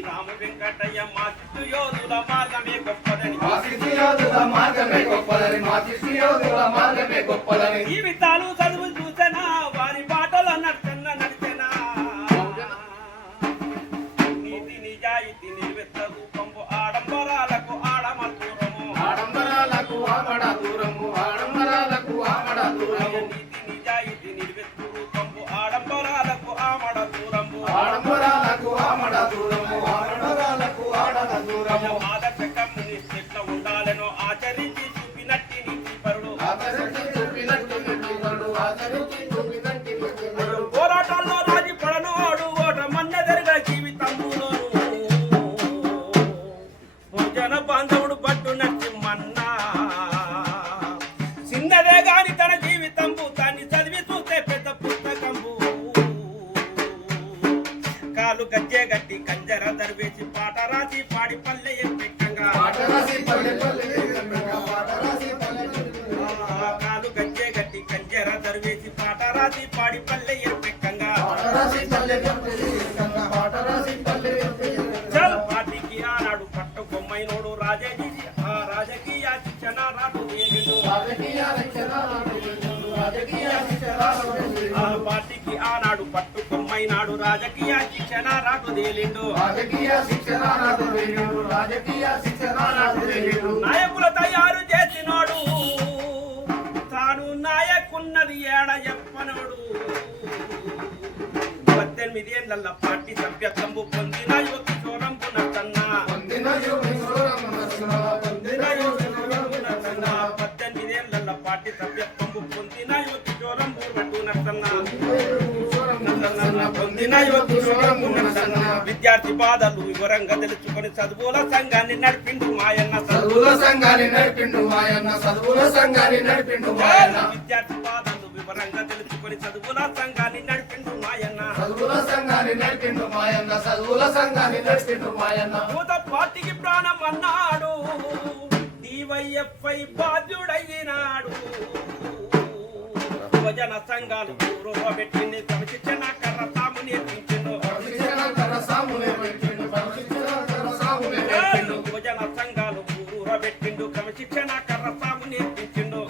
రామ వెంకటయ్య మా శిష్యు యోధుల మార్గమే గొప్పదని జీవితాలు చదువు చూసనా వారి బాటలో నడిచెనా నీతి నిజాయితీ నిర్వెత్త రూపంబు ఆడంబరాలకు ఆమడ దూరము నీతి నిజాయితీ నిర్వెత్తు రూపంబు ఆడంబరాలకు ఆమడ దూరము ఆదర్శ కమ్యూనిస్ట్ ఎట్లా ఉండాలనో ఆచరించి చూపినట్టి నీతి పరుడు పోరాటాల్లో రాజీ పడనోడు ఓటమన్నదెరగా జీవితంలోను జన బాంధవుడు పట్టు నరసింహన్నా చిన్నదే గాని తన జీవితంబు దాన్ని చదివి చూస్తే పెద్ద పుస్తకంబు కాలు గజ్జే గట్టి కంజర దర్వేసి పాట రాసి పాడి పల్లె ఎక్కంగా కాలు గజ్జే గట్టి కంజర దర్వేసి పాట రాసి పాడి పల్లె ఎక్కంగా చల్ పార్టీకి ఆనాడు పట్టు బొమ్మైనోడు రాజకీయ శిక్షణ రాటు పార్టీకి ఆనాడు పట్టు బొమ్మైనాడు రాజకీయ శిక్షణ రాటు తేలిండు నాయకుల తయారు చేసినోడు తాను నాయకున్నది ఏడ చెప్పనోడు 18 ఏళ్ల పార్టీ సభ్యత్వంబు పొందిన యువతి చోరంబు నచ్చన్నా 18 ఏళ్ల పార్టీ సభ్యత్వంబు పొందిన యువతి చోరంబు విద్యార్థి బాధలు వివరంగా తెలుసుకొని చదువుల సంఘాన్ని నడిపిండు మాయన్న విద్యార్థి బాధలు వివరంగా తెలుసుకొని చదువుల సంఘాన్ని నడిపిండు మాయన్న భూత పార్టీకి ప్రాణం అన్నాడు డివైఎఫ్ఐ బాధ్యుడయ్యినాడు యువజన సంఘాలు పెట్టింది క్రమశిక్షణ కర్ర సాము నేర్పించిండు యువజన సంఘాలు పెట్టిండు క్రమశిక్షణ కర్ర సాము నేర్పించిండు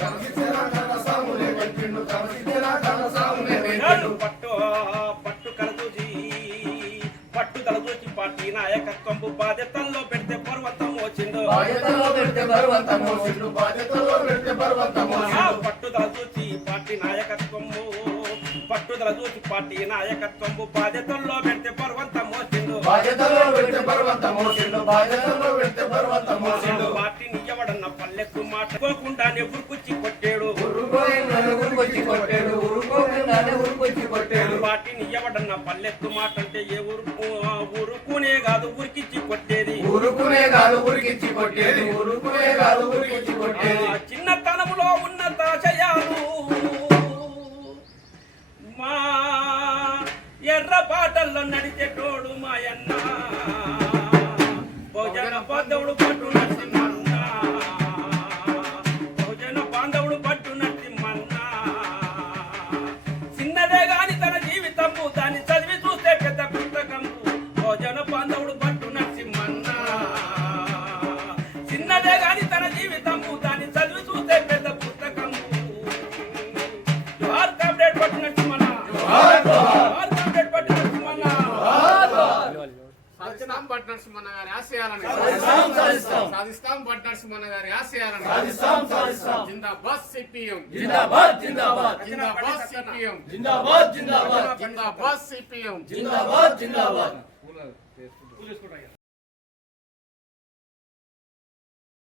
పట్టుదల చూసి పార్టీ నాయకత్వంబు బాధ్యతల్లో పెడితే పర్వతం వచ్చిండు పట్టుదల చూసి పార్టీ నాయకత్వము బాధ్యతల్లో పెడితే పర్వతం మోసిండు పార్టీని ఎవడన్న పల్లెకు మాట్లాడుకోకుండానే ఉరుకుచ్చి కొట్టాడు పార్టీని ఎవడన్న పల్లెత్తు మాట అంటే ఏ ఊరుకునే కాదు ఉరికిచ్చి కొట్టేది చిన్నతనములో ఉన్న ఆశయాలు మా ఎర్ర పాటల్లో నడిచేటోడు మాయన్న భోజన బాంధవుడు పట్టు నరసింహన్న చిన్నదే గాని తన జీవితము దాన్ని చదివి చూస్తే పెద్ద పుస్తకము భోజన బాంధవుడు పట్టు నరసింహన్న చిన్నదే గాని తన జీవితము దాన్ని చదివి చూస్తే పెద్ద పుస్తకము జోహార్ కామ్రేడ్ పట్టు నరసింహన్న సాధిస్తాం పట్నరసింహన్న గారి ఆశయాలను జిందాబాద్ సిపిఎం జిందాబాద్ సిపిఎం